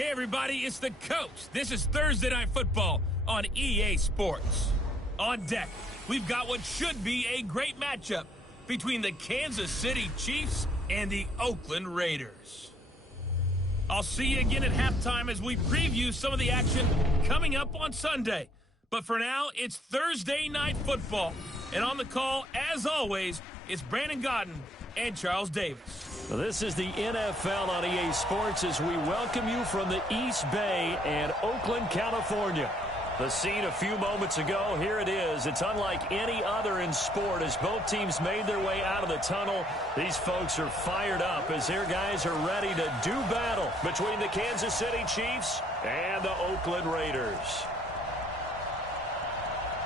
Hey everybody, it's the Coach. This is Thursday Night Football on EA Sports. On deck, we've got what should be a great matchup between the Kansas City Chiefs and the Oakland Raiders. I'll see you again at halftime as we preview some of the action coming up on Sunday. But for now, it's Thursday Night Football. And on the call, as always, it's Brandon Godden and Charles Davis. Well, this is the NFL on EA Sports as we welcome you from the East Bay and Oakland, California. The scene a few moments ago, here it is. It's unlike any other in sport as both teams made their way out of the tunnel. These folks are fired up as their guys are ready to do battle between the Kansas City Chiefs and the Oakland Raiders.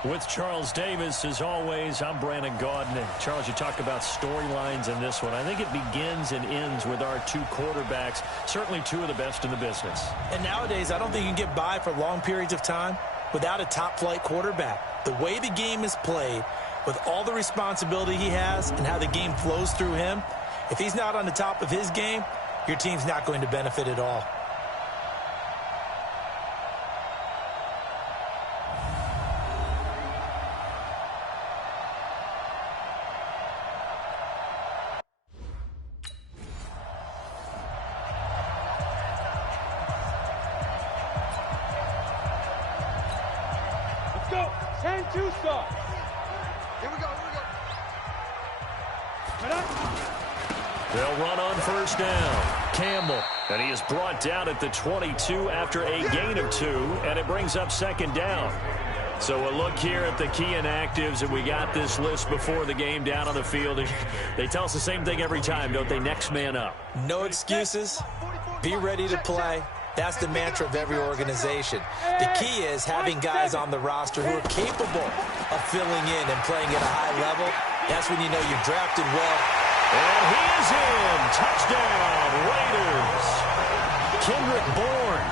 With Charles Davis, as always, I'm Brandon Gaudin. And Charles, you talk about storylines in this one. I think it begins and ends with our two quarterbacks, certainly two of the best in the business. And nowadays, I don't think you can get by for long periods of time without a top-flight quarterback. The way the game is played, with all the responsibility he has and how the game flows through him, if he's not on the top of his game, your team's not going to benefit at all. They'll run on first down. Campbell, and he is brought down at the 22 after a gain of 2, and it brings up second down. So a look here at the key inactives, and we got this list before the game down on the field. They tell us the same thing every time, don't they? Next man up. No excuses. Be ready to play. That's the mantra of every organization. The key is having guys on the roster who are capable of filling in and playing at a high level. That's when you know you've drafted well. And he is in. Touchdown, Raiders. Kendrick Bourne,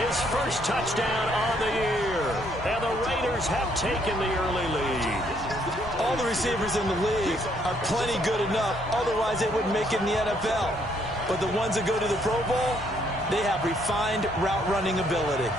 his first touchdown on the year. And the Raiders have taken the early lead. All the receivers in the league are plenty good enough. Otherwise, they wouldn't make it in the NFL. But the ones that go to the Pro Bowl, they have refined route running ability.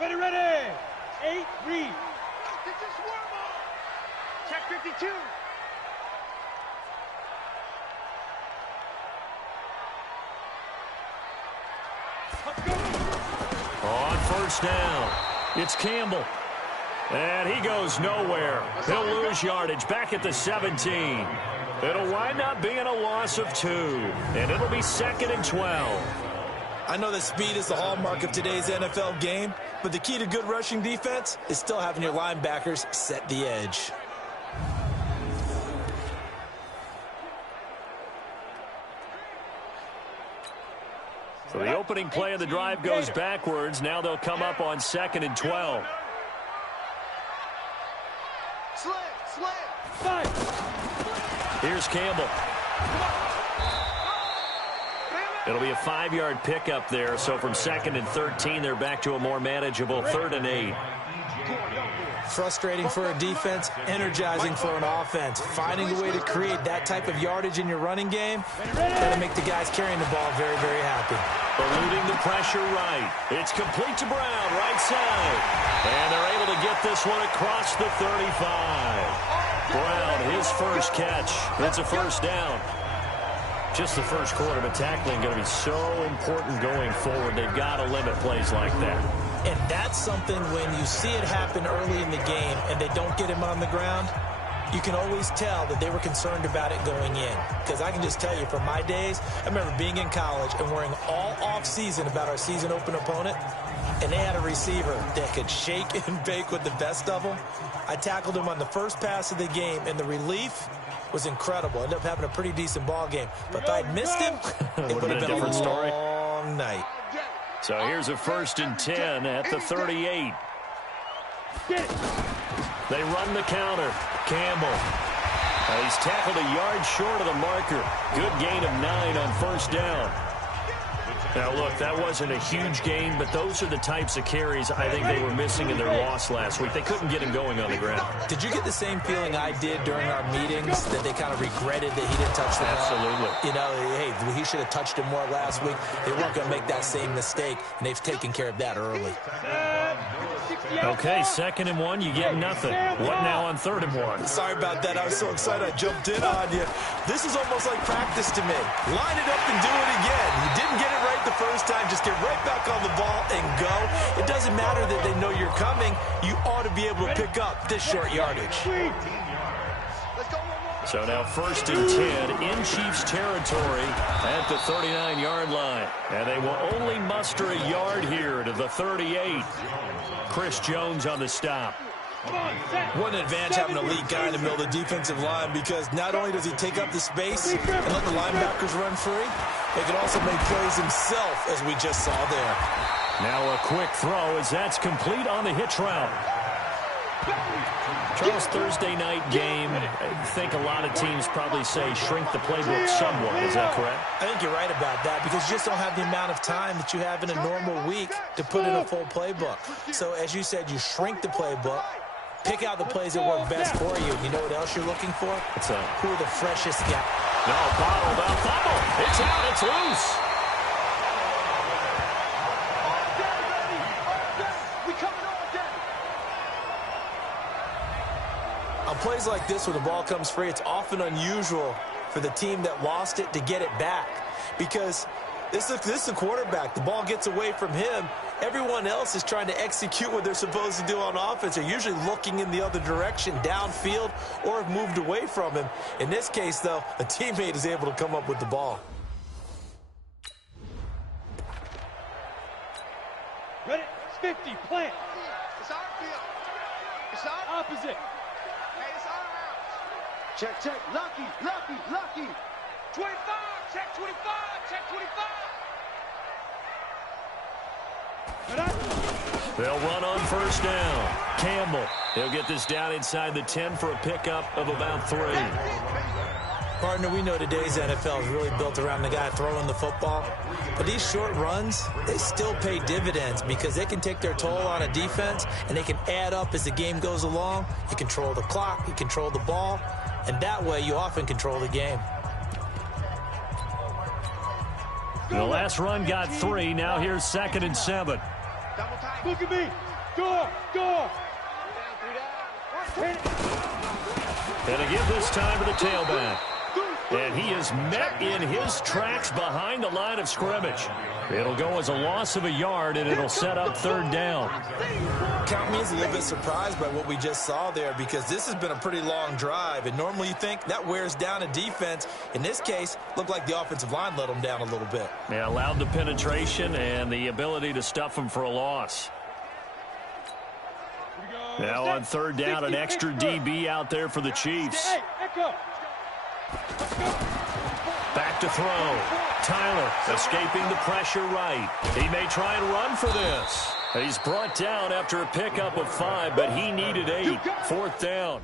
Ready. 8, read. Check 52. Let's go. On first down, it's Campbell. And he goes nowhere. He'll lose yardage back at the 17. It'll wind up being a loss of 2. And it'll be 2nd and 12. I know that speed is the hallmark of today's NFL game, but the key to good rushing defense is still having your linebackers set the edge. So the opening play of the drive goes backwards. Now they'll come up on 2nd and 12. Here's Campbell. It'll be a 5-yard pickup there, so from 2nd and 13, they're back to a more manageable 3rd and 8. Frustrating for a defense, energizing for an offense. Finding a way to create that type of yardage in your running game, that'll make the guys carrying the ball very, very happy. Eluding the pressure right. It's complete to Brown, right side. And they're able to get this one across the 35. Brown, his first catch. It's a first down. Just the first quarter, but tackling going to be so important going forward. They've got to limit plays like that. And that's something when you see it happen early in the game and they don't get him on the ground, you can always tell that they were concerned about it going in. Because I can just tell you from my days, I remember being in college and worrying all off-season about our season open opponent, and they had a receiver that could shake and bake with the best of them. I tackled him on the first pass of the game, and the relief was incredible. Ended up having a pretty decent ball game. But if I'd missed him, it would have been a different story. Long night. So here's a 1st and 10 at the 38. They run the counter. Campbell. He's tackled a yard short of the marker. Good gain of 9 on 1st down. Now, look, that wasn't a huge gain, but those are the types of carries I think they were missing in their loss last week. They couldn't get him going on the ground. Did you get the same feeling I did during our meetings, that they kind of regretted that he didn't touch the ball? Absolutely. You know, hey, he should have touched him more last week. They weren't going to make that same mistake, and they've taken care of that early. Okay, 2nd and 1, you get nothing. What now on 3rd and 1? Sorry about that. I was so excited I jumped in on you. This is almost like practice to me. Line it up and do it again. You didn't get it right the first time. Just get right back on the ball and go. It doesn't matter that they know you're coming. You ought to be able to pick up this short yardage. So now 1st and 10 in Chiefs territory at the 39-yard line. And they will only muster a yard here to the 38. Chris Jones on the stop. What an advantage having a lead guy in the middle of the defensive line, because not only does he take up the space and let the linebackers run free, he can also make plays himself, as we just saw there. Now a quick throw as that's complete on the hitch route. Charles, Thursday night game, I think a lot of teams probably say shrink the playbook somewhat. Is that correct? I think you're right about that, because you just don't have the amount of time that you have in a normal week to put in a full playbook. So as you said, you shrink the playbook, pick out the plays that work best for you. You know what else you're looking for? What's that? Who are the freshest guys? No, bottled up, fumble. It's out, it's loose. On plays like this, when the ball comes free, it's often unusual for the team that lost it to get it back, because this is a quarterback. The ball gets away from him. Everyone else is trying to execute what they're supposed to do on offense. They're usually looking in the other direction, downfield, or have moved away from him. In this case, though, a teammate is able to come up with the ball. Ready? 50, plant. It's our field. It's our Opposite. Hey, it's our route. Check, check. Lucky, lucky, lucky. 25, check 25, check 25. They'll run on 1st down. Campbell, he'll get this down inside the 10 for a pickup of about 3. Partner, we know today's NFL is really built around the guy throwing the football. But these short runs, they still pay dividends, because they can take their toll on a defense, and they can add up as the game goes along. You control the clock, you control the ball, and that way you often control the game. The last run got 3. Now here's 2nd and 7. Look at me. Door, door. And a give this time to the tailback. And he is met in his tracks behind the line of scrimmage. It'll go as a loss of a yard, and it'll set up 3rd down. Count me as a little bit surprised by what we just saw there, because this has been a pretty long drive, and normally you think that wears down a defense. In this case, looked like the offensive line let them down a little bit. Yeah, allowed the penetration and the ability to stuff them for a loss. Now on 3rd down, an extra DB out there for the Chiefs. Back to throw. Tyler escaping the pressure right. He may try and run for this. He's brought down after a pickup of 5, but he needed 8. 4th down.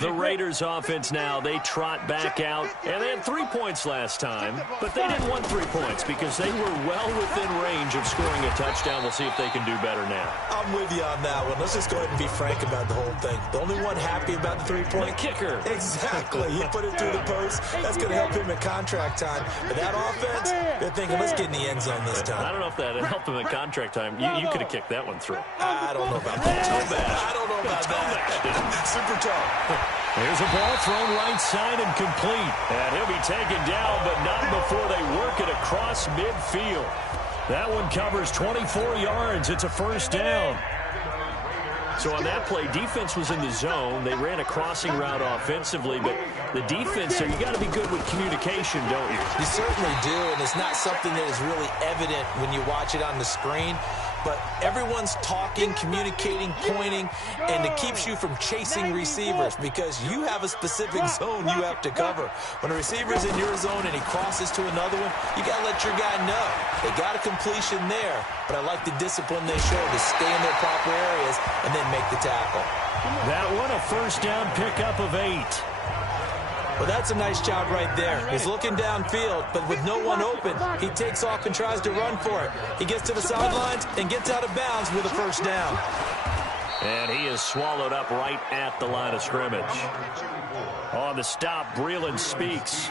The Raiders offense now, they trot back out, and they had 3 points last time, but they didn't want 3 points because they were well within range of scoring a touchdown. We'll see if they can do better now. I'm with you on that one. Let's just go ahead and be frank about the whole thing. The only one happy about the 3-point kicker. Exactly. He put it through the post. That's going to help him in contract time. But that offense, they're thinking, let's get in the end zone this time. I don't know if that helped him in contract time. You could have kicked that one through. I don't know about that. I don't know about that. Super tough. Here's a ball thrown right side and complete. And he'll be taken down, but not before they work it across midfield. That one covers 24 yards. It's a first down. So on that play, defense was in the zone. They ran a crossing route offensively, but the defense there, you got to be good with communication, don't you? You certainly do, and it's not something that is really evident when you watch it on the screen. But everyone's talking, communicating, pointing, and it keeps you from chasing receivers because you have a specific zone you have to cover. When a receiver's in your zone and he crosses to another one, you got to let your guy know. They got a completion there, but I like the discipline they show to stay in their proper areas and then make the tackle. That one, a first down pickup of 8. Well, that's a nice job right there. He's looking downfield, but with no one open, he takes off and tries to run for it. He gets to the sidelines and gets out of bounds with a first down. And he is swallowed up right at the line of scrimmage. On the stop, Breeland speaks.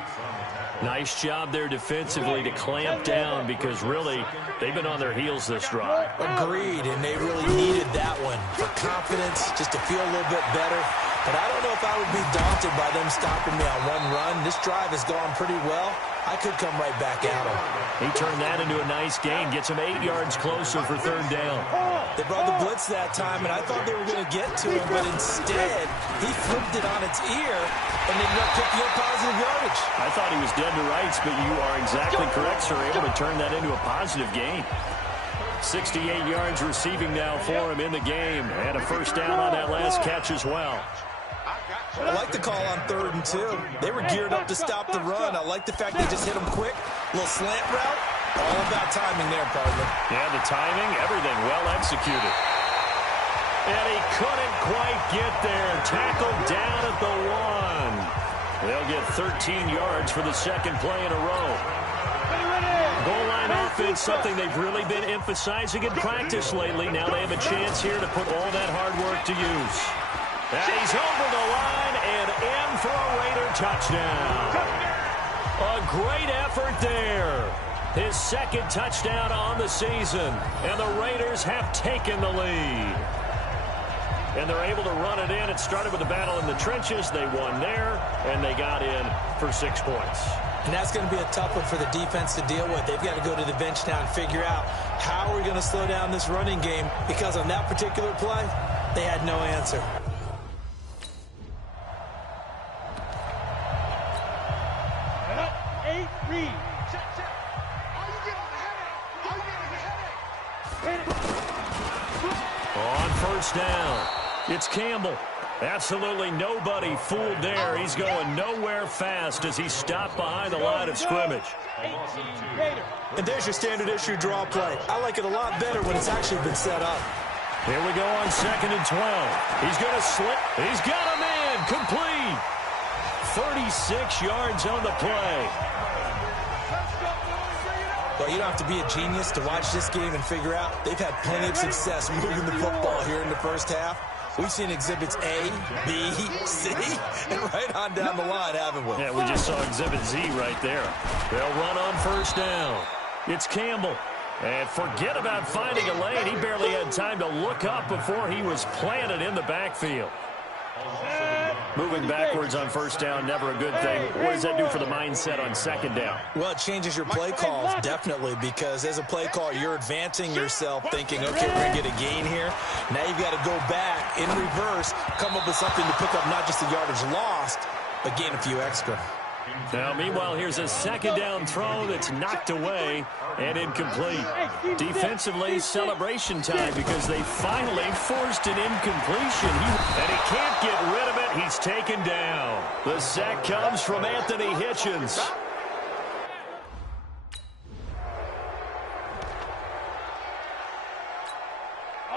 Nice job there defensively to clamp down because really they've been on their heels this drive. Agreed, and they really needed that one for confidence, just to feel a little bit better. But I don't know if I would be daunted by them stopping me on one run. This drive has gone pretty well. I could come right back at him. He turned that into a nice gain, gets him 8 yards closer for third down. They brought the blitz that time, and I thought they were going to get to him, but instead he flipped it on its ear and ended up picking up positive yardage. I thought he was dead to rights, but you are exactly correct, sir. Able to turn that into a positive gain. 68 yards receiving now for him in the game, and a first down on that last catch as well. I like the call on 3rd and 2. They were geared up to stop the run. I like the fact they just hit him quick. A little slant route. All about timing there, partner. Yeah, the timing, everything well executed. And he couldn't quite get there. Tackled down at the 1. They'll get 13 yards for the second play in a row. Goal line offense, something they've really been emphasizing in practice lately. Now they have a chance here to put all that hard work to use. And he's over the line and in for a Raider touchdown. A great effort there. His second touchdown on the season. And the Raiders have taken the lead. And they're able to run it in. It started with a battle in the trenches. They won there, and they got in for 6 points. And that's going to be a tough one for the defense to deal with. They've got to go to the bench now and figure out how are we going to slow down this running game, because on that particular play, they had no answer. On first down, it's Campbell. Absolutely nobody fooled there. He's going nowhere fast as he stopped behind the line of scrimmage. And there's your standard issue draw play. I like it a lot better when it's actually been set up. Here we go on 2nd and 12. He's going to slip. He's got a man. Complete. 36 yards on the play. Well, you don't have to be a genius to watch this game and figure out they've had plenty of success moving the football here in the first half. We've seen exhibits A, B, C, and right on down the line, haven't we? Yeah, we just saw exhibit Z right there. They'll run on first down. It's Campbell. And forget about finding a lane. He barely had time to look up before he was planted in the backfield. Moving backwards on first down, never a good thing. What does that do for the mindset on second down? Well, it changes your play calls, definitely, because as a play caller, you're advancing yourself thinking, okay, we're going to get a gain here. Now you've got to go back in reverse, come up with something to pick up not just the yardage lost, but gain a few extra. Now, meanwhile, here's a second down throw that's knocked away and incomplete. Defensively, celebration time because they finally forced an incompletion. And he can't get rid of it. He's taken down. The sack comes from Anthony Hitchens.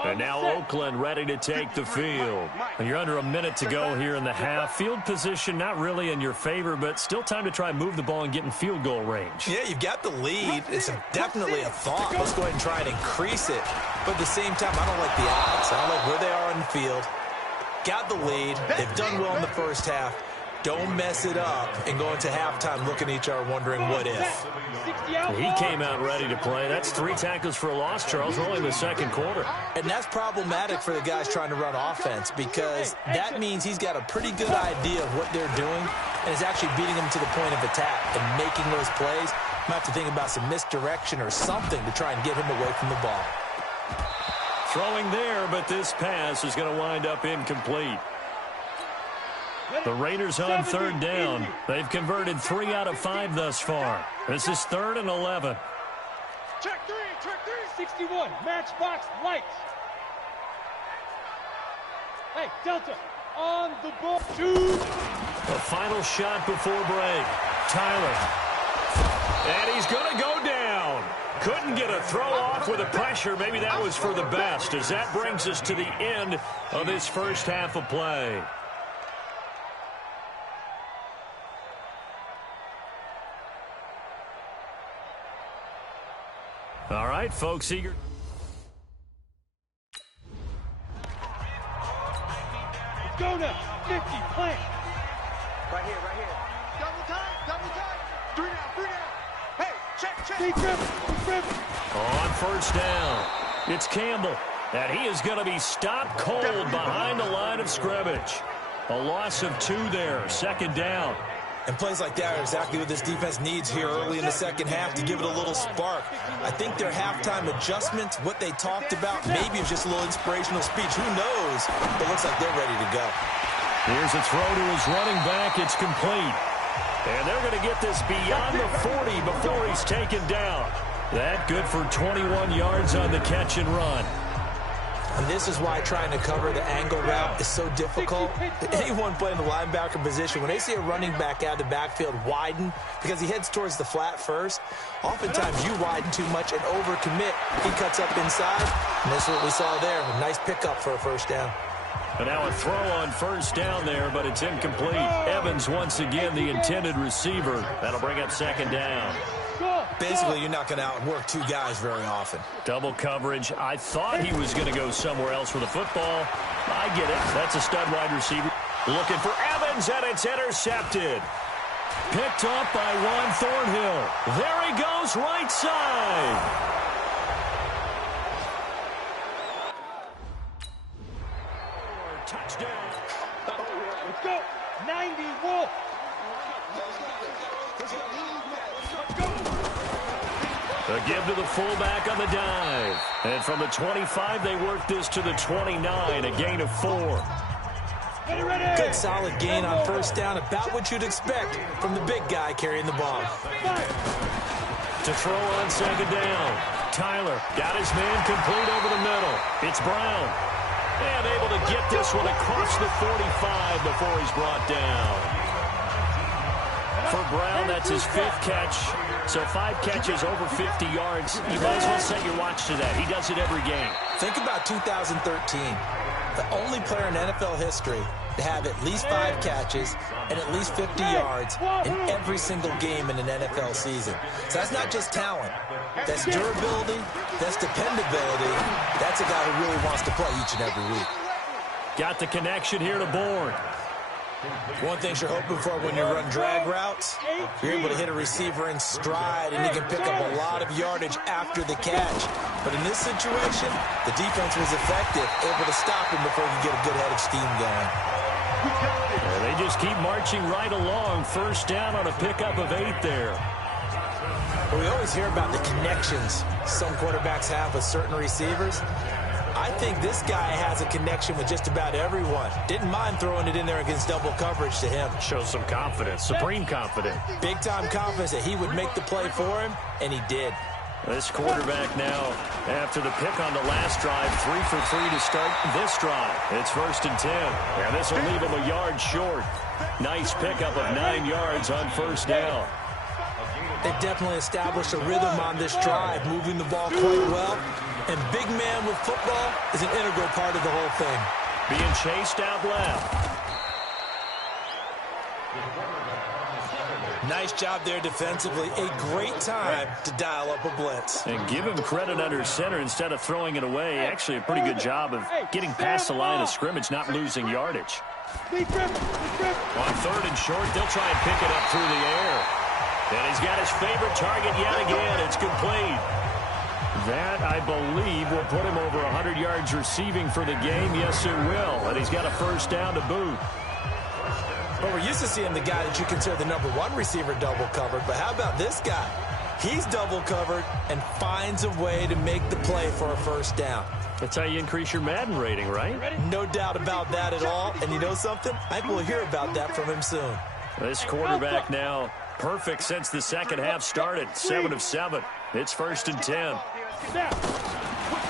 And now Oakland ready to take the field. And you're under a minute to go here in the half. Field position not really in your favor, but still time to try and move the ball and get in field goal range. Yeah, you've got the lead. It's definitely a thought. Let's go ahead and try and increase it. But at the same time, I don't like the odds. I don't like where they are on the field. Got the lead. They've done well in the first half. Don't mess it up and go into halftime looking at each other wondering what if. He came out ready to play. That's 3 tackles for a loss, Charles. We're only in the second quarter. And that's problematic for the guys trying to run offense because that means he's got a pretty good idea of what they're doing. and is actually beating him to the point of attack and making those plays. Might have to think about some misdirection or something to try and get him away from the ball. Throwing there, but this pass is going to wind up incomplete. The Raiders on third down. They've converted 3 out of 5 thus far. This is 3rd and 11. Check 61, matchbox lights. Hey, Delta, on the ball. The final shot before break. Tyler. And he's going to go down. Couldn't get a throw off with the pressure. Maybe that was for the best, as that brings us to the end of this first half of play. All right, folks, eager. Let's go now. 50, plant. Right here. Double time. 3 down. Hey, check. Deep rip. On first down, it's Campbell, and he is going to be stopped cold behind the line of scrimmage. A loss of 2 there, 2nd down. And plays like that are exactly what this defense needs here early in the second half to give it a little spark. I think their halftime adjustments, what they talked about, maybe it was just a little inspirational speech. Who knows? But it looks like they're ready to go. Here's a throw to his running back. It's complete. And they're going to get this beyond the 40 before he's taken down. That good for 21 yards on the catch and run. And this is why trying to cover the angle route is so difficult. Anyone playing the linebacker position, when they see a running back out of the backfield widen, because he heads towards the flat first, oftentimes you widen too much and overcommit. He cuts up inside, and this is what we saw there. A nice pickup for a first down. And now a throw on first down there, but it's incomplete. Evans once again the intended receiver. That'll bring up 2nd down. Basically, you're not going to outwork 2 guys very often. Double coverage. I thought he was going to go somewhere else with the football. I get it. That's a stud wide receiver. Looking for Evans, and it's intercepted. Picked up by Juan Thornhill. There he goes, right side. Touchdown. Let's go. 90 Wolf. A give to the fullback on the dive. And from the 25, they work this to the 29, a gain of 4. Good solid gain on first down, about what you'd expect from the big guy carrying the ball. To throw on 2nd down. Tyler got his man complete over the middle. It's Brown. And able to get this one across the 45 before he's brought down. For Brown, that's his 5th catch. So 5 catches over 50 yards. You might as well set your watch to that. He does it every game. Think about 2013. The only player in NFL history to have at least 5 catches and at least 50 yards in every single game in an NFL season. So that's not just talent. That's durability. That's dependability. That's a guy who really wants to play each and every week. Got the connection here to Bourne. One thing you're hoping for when you run drag routes, you're able to hit a receiver in stride, and he can pick up a lot of yardage after the catch. But in this situation, the defense was effective, able to stop him before he could get a good head of steam going. They just keep marching right along. First down on a pickup of 8 there. Well, we always hear about the connections some quarterbacks have with certain receivers. I think this guy has a connection with just about everyone. Didn't mind throwing it in there against double coverage to him. Shows some confidence, supreme confidence. Big-time confidence that he would make the play for him, and he did. This quarterback now, after the pick on the last drive, 3 for 3 to start this drive. It's 1st and 10, and this will leave him a yard short. Nice pickup of 9 yards on first down. They definitely established a rhythm on this drive, moving the ball quite well. And big man with football is an integral part of the whole thing. Being chased out left. Nice job there defensively. A great time to dial up a blitz. And give him credit under center instead of throwing it away. Actually a pretty good job of getting past the line of scrimmage, not losing yardage. On 3rd and short, they'll try and pick it up through the air. And he's got his favorite target yet again. It's complete. That, I believe, will put him over 100 yards receiving for the game. Yes, it will. And he's got a first down to boot. Well, we're used to seeing the guy that you consider the number one receiver double covered, but how about this guy? He's double covered and finds a way to make the play for a first down. That's how you increase your Madden rating, right? No doubt about that at all. And you know something? I think we'll hear about that from him soon. This quarterback now perfect since the second half started. 7 of 7. It's 1st and 10.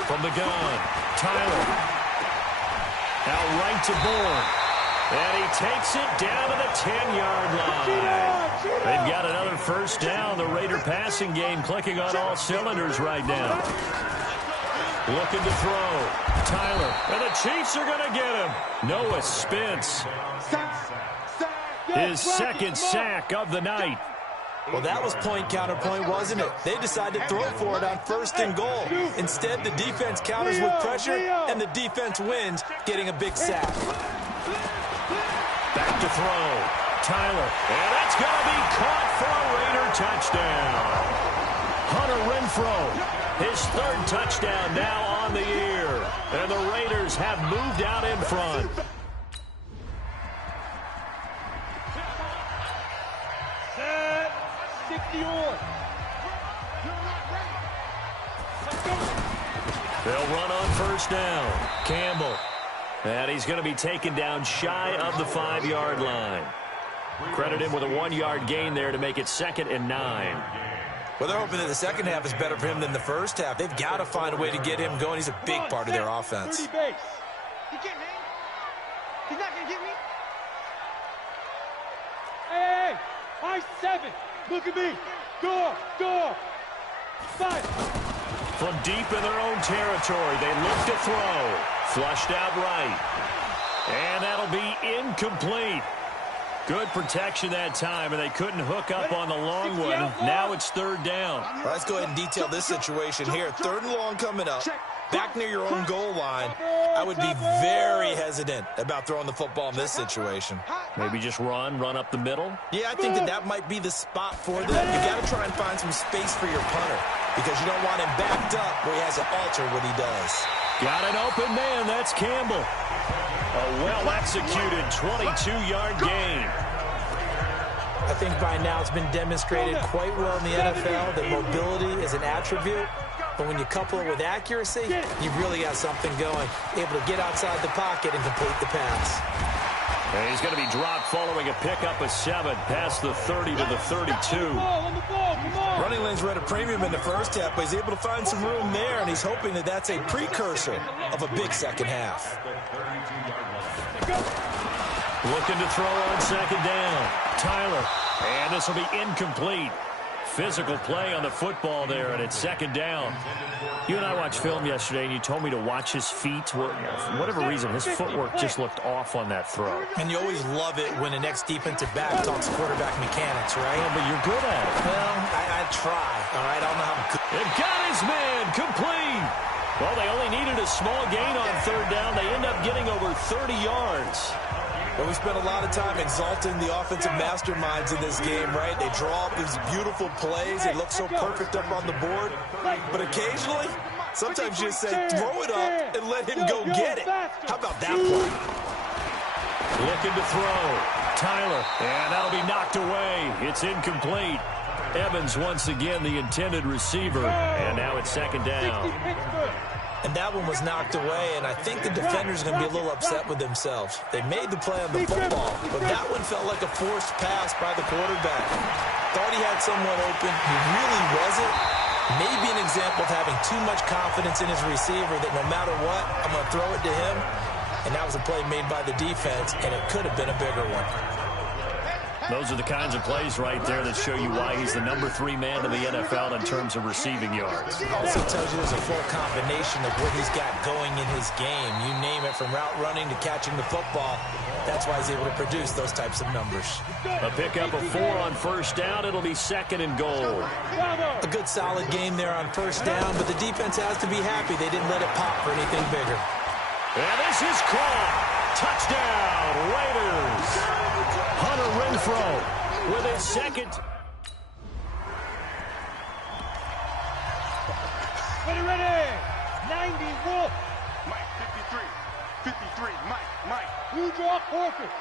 From the gun, Tyler. Out right to Bourne. And he takes it down to the 10-yard line. They've got another first down. The Raider passing game clicking on all cylinders right now. Looking to throw. Tyler. And the Chiefs are going to get him. Noah Spence. His second sack of the night. Well, that was point counterpoint, wasn't it? They decided to throw for it on 1st and goal. Instead, the defense counters with pressure, and the defense wins, getting a big sack. Back to throw. Tyler. And that's going to be caught for a Raider touchdown. Hunter Renfrow, his 3rd touchdown now on the year. And the Raiders have moved out in front. Set. 60 on. They'll run on first down. Campbell. And he's going to be taken down shy of the 5-yard line. Credit him with a 1-yard gain there to make it 2nd and 9. Well, they're hoping that the second half is better for him than the first half. They've got to find a way to get him going. He's a big part of their offense. He can't hang. He's not going to get me. Hey, high 7. Look at me. Door. 5. From deep in their own territory, they look to throw. Flushed out right. And that'll be incomplete. Good protection that time, and they couldn't hook up on the long one. Now it's 3rd down. Well, let's go ahead and detail this situation here. 3rd and long coming up. Back near your own goal line. I would be very hesitant about throwing the football in this situation. Maybe just run up the middle. Yeah, I think that might be the spot for them. You got to try and find some space for your punter because you don't want him backed up where he has to alter what he does. Got an open man. That's Campbell. A well-executed 22-yard gain. I think by now it's been demonstrated quite well in the NFL that mobility is an attribute. But when you couple it with accuracy, you've really got something going. Able to get outside the pocket and complete the pass. And he's going to be dropped following a pickup of 7 past the 30 to the 32. Running lanes were at a premium in the first half, but he's able to find some room there, and he's hoping that that's a precursor of a big second half. Looking to throw on 2nd down. Tyler. And this will be incomplete. Physical play on the football there, and it's 2nd down. You and I watched film yesterday, and you told me to watch his feet. For whatever reason, his footwork just looked off on that throw. And you always love it when the next defensive back talks quarterback mechanics, right? Well, but you're good at it. Well, I try, all right? I don't know how good. They've got his man complete. Well, they only needed a small gain on 3rd down. They end up getting over 30 yards. Well, we spent a lot of time exalting the offensive masterminds in this game, right? They draw up these beautiful plays. They look so perfect up on the board. But occasionally, sometimes you just say, throw it up and let him go get it. How about that play? Looking to throw. Tyler. And that'll be knocked away. It's incomplete. Evans once again the intended receiver. And now it's 2nd down. And that one was knocked away, and I think the defenders are going to be a little upset with themselves. They made the play on the football, but that one felt like a forced pass by the quarterback. Thought he had someone open. He really wasn't. Maybe an example of having too much confidence in his receiver that no matter what, I'm going to throw it to him. And that was a play made by the defense, and it could have been a bigger one. Those are the kinds of plays right there that show you why he's the number 3 man in the NFL in terms of receiving yards. It also tells you there's a full combination of what he's got going in his game. You name it, from route running to catching the football. That's why he's able to produce those types of numbers. A pickup of 4 on 1st down. It'll be 2nd and goal. A good solid game there on 1st down, but the defense has to be happy they didn't let it pop for anything bigger. And this is caught. Touchdown, Raiders. Hunter Renfrow with his 2nd. Ready. 90, Wolf. Mike, 53. 53, Mike. Blue draw, perfect.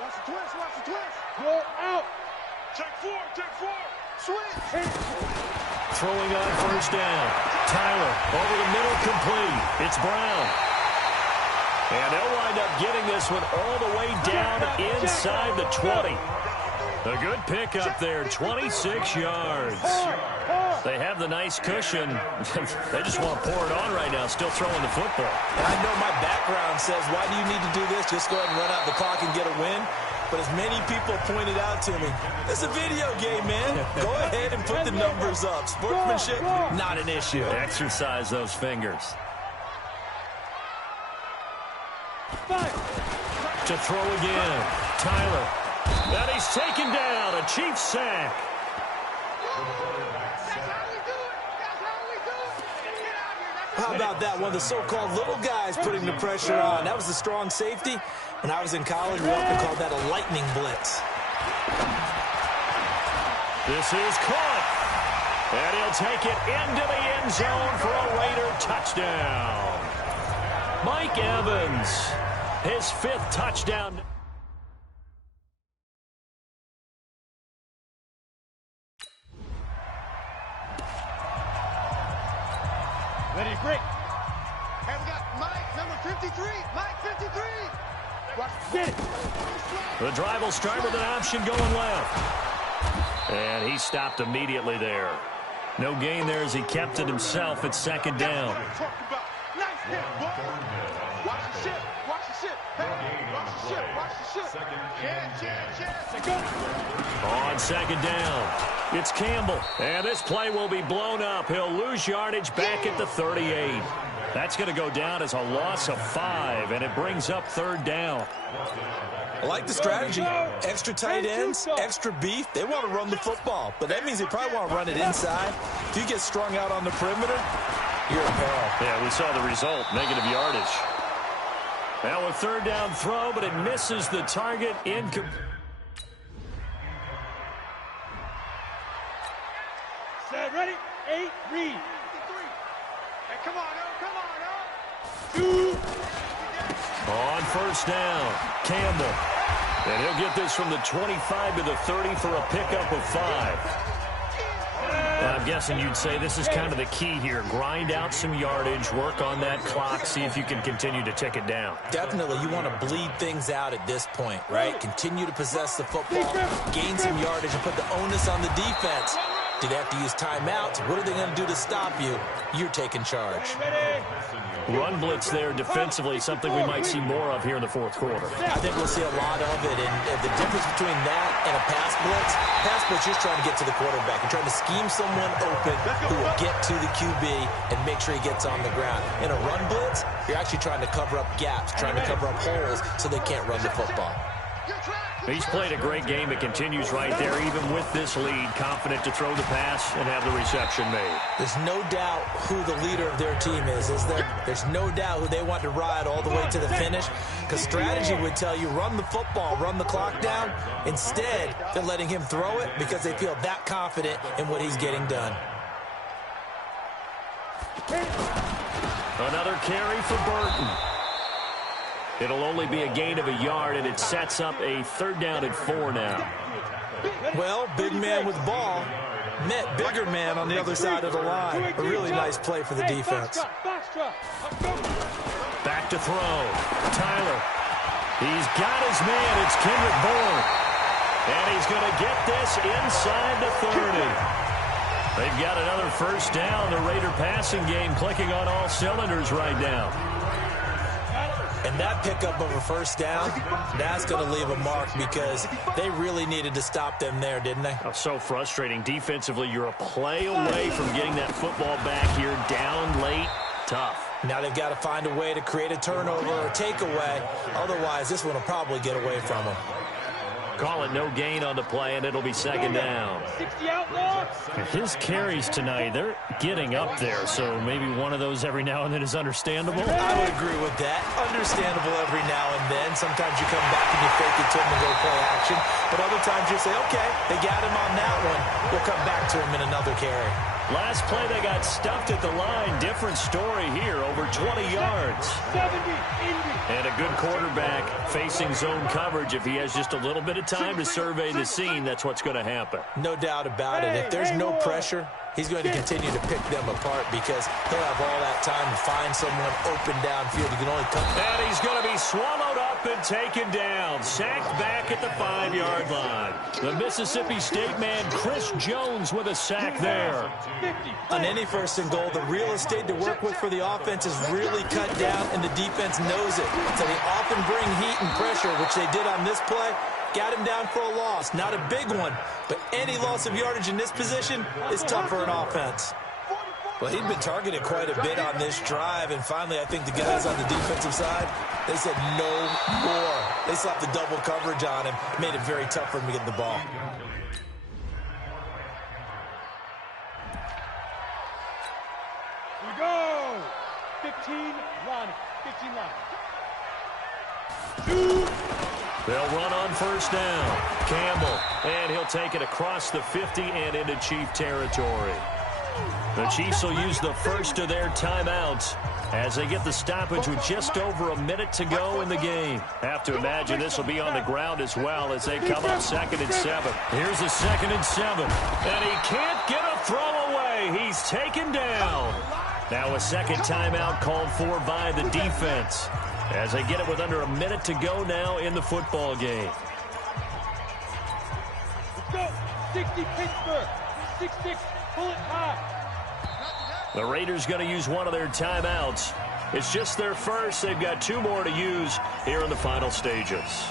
Watch the twist, watch the twist. Roll out. Check four. Switch. Throwing on first down. Tyler over the middle, complete. It's Brown. And they'll wind up getting this one all the way down inside the 20. A good pickup there, 26 yards. They have the nice cushion. They just want to pour it on right now, still throwing the football. And I know my background says, why do you need to do this? Just go ahead and run out the clock and get a win. But as many people pointed out to me, it's a video game, man. Go ahead and put the numbers up. Sportsmanship, not an issue. Exercise those fingers. To throw again. Tyler. And he's taken down. A Chiefs sack. How about that? One of the so-called little guys putting the pressure on. That was a strong safety. When I was in college, we often called that a lightning blitz. This is caught. And he'll take it into the end zone for a Raider touchdown. Mike Evans, his 5th touchdown. Ready to break. And we got Mike, number 53. Mike, 53. Watch. Get it. The drive will start with an option going left. And he stopped immediately there. No gain there as he kept it himself at second down. Talk about. Nice hit, boy. Watch the ship. Watch the ship. Hey, watch the ship. Watch the ship. Chance. On second down, it's Campbell. And this play will be blown up. He'll lose yardage back at the 38. That's going to go down as a loss of 5, and it brings up 3rd down. I like the strategy. Extra tight ends, extra beef. They want to run the football, but that means they probably want to run it inside. If you get strung out on the perimeter, you're in peril. Yeah, we saw the result, negative yardage. Now a 3rd down throw, but it misses the target. Set, ready. 8, read. Hey, come on, oh. 2. On first down, Campbell. And he'll get this from the 25 to the 30 for a pickup of 5. I'm guessing you'd say this is kind of the key here. Grind out some yardage, work on that clock, see if you can continue to tick it down. Definitely, you want to bleed things out at this point, right? Continue to possess the football, gain some yardage, and put the onus on the defense. Do they have to use timeouts? What are they going to do to stop you? You're taking charge. Run blitz there defensively, something we might see more of here in the 4th quarter. I think we'll see a lot of it, and the difference between that and a pass blitz, you're just trying to get to the quarterback. You're trying to scheme someone open who will get to the QB and make sure he gets on the ground. In a run blitz, you're actually trying to cover up gaps, trying to cover up holes so they can't run the football. He's played a great game. It continues right there, even with this lead, confident to throw the pass and have the reception made. There's no doubt who the leader of their team is there? There's no doubt who they want to ride all the way to the finish, because strategy would tell you run the football, run the clock down. Instead, they're letting him throw it because they feel that confident in what he's getting done. Another carry for Burton. It'll only be a gain of a yard, and it sets up a 3rd down and 4 now. Well, big man with ball met bigger man on the other side of the line. A really nice play for the defense. Back to throw. Tyler. He's got his man. It's Kendrick Bourne. And he's going to get this inside the 30. They've got another 1st down. The Raider passing game clicking on all cylinders right now. And that pickup of a 1st down, that's going to leave a mark because they really needed to stop them there, didn't they? Oh, so frustrating. Defensively, you're a play away from getting that football back here. Down late, tough. Now they've got to find a way to create a turnover or a takeaway. Otherwise, this one will probably get away from them. Call it no gain on the play, and it'll be 2nd down. 60 outlaws. His carries tonight, they're getting up there, so maybe one of those every now and then is understandable. I would agree with that. Understandable every now and then. Sometimes you come back and you fake it to him and go play action. But other times you say, okay, they got him on that one. will come back to him in another carry. Last play, they got stuffed at the line. Different story here, over 20 yards. 70, and a good quarterback facing zone coverage. If he has just a little bit of time to survey the scene, that's what's going to happen. No doubt about it. If there's no pressure, he's going to continue to pick them apart because he'll have all that time to find someone open downfield. He can only come. And he's going to be swallowed up and taken down. Sacked back at the 5-yard line. The Mississippi State man, Chris Jones, with a sack there. On any first and goal, the real estate to work with for the offense is really cut down, and the defense knows it. So they often bring heat and pressure, which they did on this play. Got him down for a loss. Not a big one, but any loss of yardage in this position is tough for an offense. Well, he'd been targeted quite a bit on this drive, and finally I think the guys on the defensive side, they said no more. They slapped the double coverage on him, made it very tough for him to get the ball. Here we go. 15 line. 15 line. They'll run on first down. Campbell, and he'll take it across the 50 and into Chief territory. The Chiefs will use the first of their timeouts as they get the stoppage with just over a minute to go in the game. Have to imagine this will be on the ground as well as they come up 2nd and 7. Here's a 2nd and 7. And he can't get a throw away. He's taken down. Now a second timeout called for by the defense as they get it with under a minute to go now in the football game. Let's go. 60 Pittsburgh. 6-6. Pull it high. The Raiders going to use one of their timeouts. It's just their first. They've got 2 more to use here in the final stages.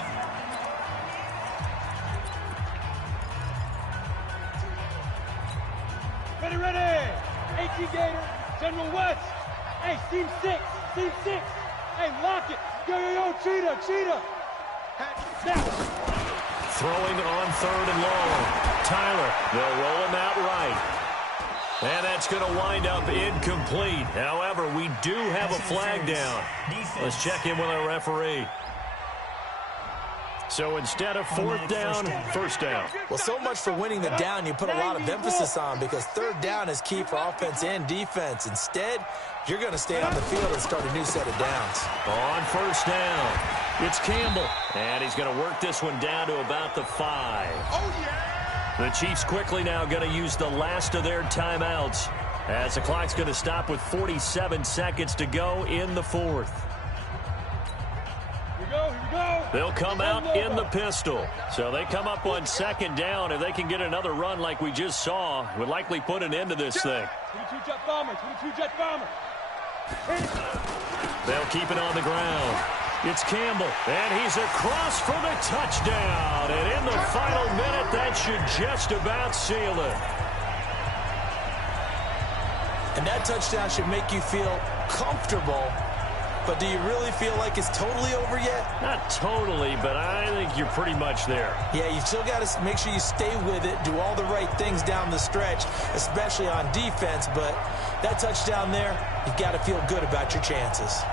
Ready, ready. 18 Gator. General West. Hey, team 6. Team 6. Hey, lock it. Yo, yo, yo, Cheetah, Cheetah. Snap. Throwing on 3rd and long. Tyler, they'll roll him out right. And that's going to wind up incomplete. However, we do have a flag down. Let's check in with our referee. So instead of 4th down, 1st down. Well, so much for winning the down you put a lot of emphasis on because 3rd down is key for offense and defense. Instead, you're going to stay on the field and start a new set of downs. On 1st down, it's Campbell. And he's going to work this one down to about the 5. Oh, yeah! The Chiefs quickly now going to use the last of their timeouts as the clock's going to stop with 47 seconds to go in the 4th. Here we go, here we go. They'll come out in the pistol. So they come up on 2nd down. If they can get another run like we just saw, would likely put an end to this thing. 22 Jet Bomber, 22 Jet Bomber. They'll keep it on the ground. It's Campbell, and he's across for the touchdown. And in the final minute, that should just about seal it. And that touchdown should make you feel comfortable. But do you really feel like it's totally over yet? Not totally, but I think you're pretty much there. Yeah, you've still got to make sure you stay with it, do all the right things down the stretch, especially on defense. But that touchdown there, you've got to feel good about your chances.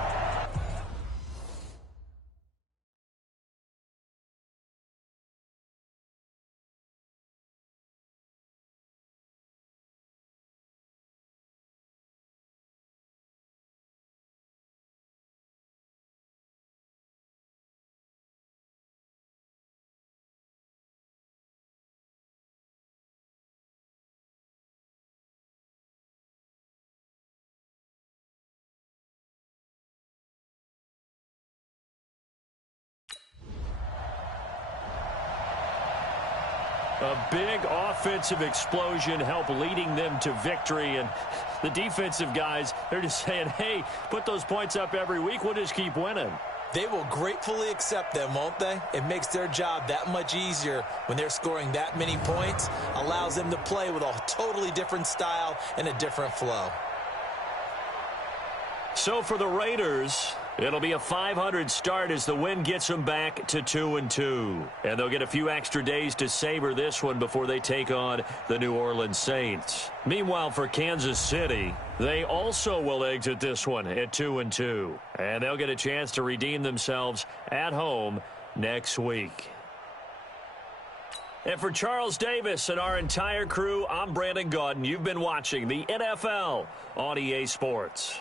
A big offensive explosion helped leading them to victory. And the defensive guys, they're just saying, hey, put those points up every week. We'll just keep winning. They will gratefully accept them, won't they? It makes their job that much easier when they're scoring that many points. Allows them to play with a totally different style and a different flow. So for the Raiders, it'll be a 500 start as the win gets them back to 2-2. And they'll get a few extra days to savor this one before they take on the New Orleans Saints. Meanwhile, for Kansas City, they also will exit this one at 2-2. And they'll get a chance to redeem themselves at home next week. And for Charles Davis and our entire crew, I'm Brandon Gaudin. You've been watching the NFL on EA Sports.